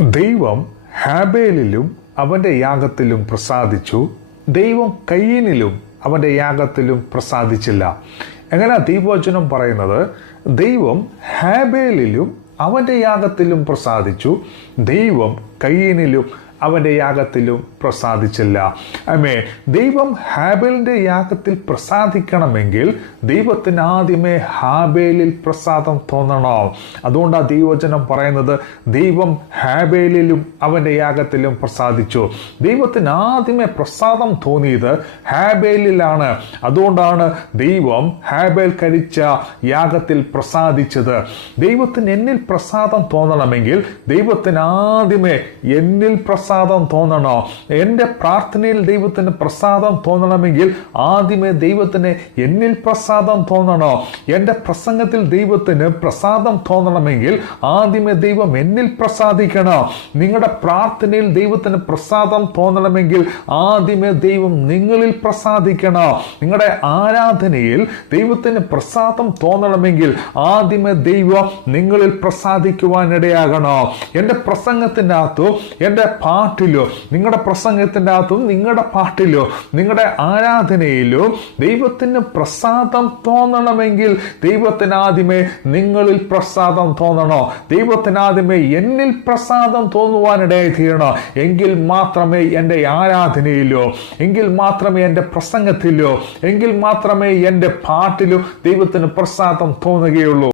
ദൈവം ഹാബേലിലും അവൻ്റെ യാഗത്തിലും പ്രസാദിച്ചു. ദൈവം കയീനിലും അവൻ്റെ യാഗത്തിലും പ്രസാദിച്ചില്ല. എങ്ങനെ ദൈവവചനം പറയുന്നത്? ദൈവം ഹാബേലിലും അവൻ്റെ യാഗത്തിലും പ്രസാദിച്ചു, ദൈവം കയീനിലും അവൻ്റെ യാഗത്തിലും പ്രസാദിച്ചില്ല. ആമേൻ. ദൈവം ഹാബേലിൻ്റെ യാഗത്തിൽ പ്രസാദിക്കണമെങ്കിൽ ദൈവത്തിന് ആദ്യമേ ഹാബേലിൽ പ്രസാദം തോന്നണം. അതുകൊണ്ടാണ് ദൈവവചനം പറയുന്നത് ദൈവം ഹാബേലിലും അവൻ്റെ യാഗത്തിലും പ്രസാദിച്ചു. ദൈവത്തിന് ആദ്യമേ പ്രസാദം തോന്നിയത് ഹാബേലിലാണ്. അതുകൊണ്ടാണ് ദൈവം ഹാബേൽ കഴിച്ച യാഗത്തിൽ പ്രസാദിച്ചത്. ദൈവത്തിന് എന്നിൽ പ്രസാദം തോന്നണമെങ്കിൽ ദൈവത്തിന് ആദ്യമേ എന്നിൽ പ്രസാദം തോന്നണോ? എൻ്റെ പ്രാർത്ഥനയിൽ ദൈവത്തിന് പ്രസാദം തോന്നണമെങ്കിൽ ആദ്യമേ ദൈവത്തിന് എന്നിൽ പ്രസാദം തോന്നണോ? എൻ്റെ പ്രസംഗത്തിൽ ദൈവത്തിന് പ്രസാദം തോന്നണമെങ്കിൽ ആദ്യമേ ദൈവം എന്നിൽ പ്രസാദിക്കണം. നിങ്ങളുടെ പ്രാർത്ഥനയിൽ ദൈവത്തിന് പ്രസാദം തോന്നണമെങ്കിൽ ആദ്യമേ ദൈവം നിങ്ങളിൽ പ്രസാദിക്കണം. നിങ്ങളുടെ ആരാധനയിൽ ദൈവത്തിന് പ്രസാദം തോന്നണമെങ്കിൽ ആദ്യമേ ദൈവം നിങ്ങളിൽ പ്രസാദിക്കുവാനിടയാകണം. എൻ്റെ പ്രസംഗത്തിൻ്റെ അകത്തും എൻ്റെ പാട്ടിലോ, നിങ്ങളുടെ പ്രസംഗത്തിൻ്റെ അകത്തും നിങ്ങളുടെ പാട്ടിലോ നിങ്ങളുടെ ആരാധനയിലോ ദൈവത്തിന് പ്രസാദം തോന്നണമെങ്കിൽ ദൈവത്തിന് ആദ്യമേ നിങ്ങളിൽ പ്രസാദം തോന്നണോ? ദൈവത്തിന് ആദ്യമേ എന്നിൽ പ്രസാദം തോന്നുവാനിടയായി തീരണോ? എങ്കിൽ മാത്രമേ എൻ്റെ ആരാധനയിലോ, എങ്കിൽ മാത്രമേ എൻ്റെ പ്രസംഗത്തിലോ, എങ്കിൽ മാത്രമേ എൻ്റെ പാട്ടിലോ ദൈവത്തിന് പ്രസാദം തോന്നുകയുള്ളൂ.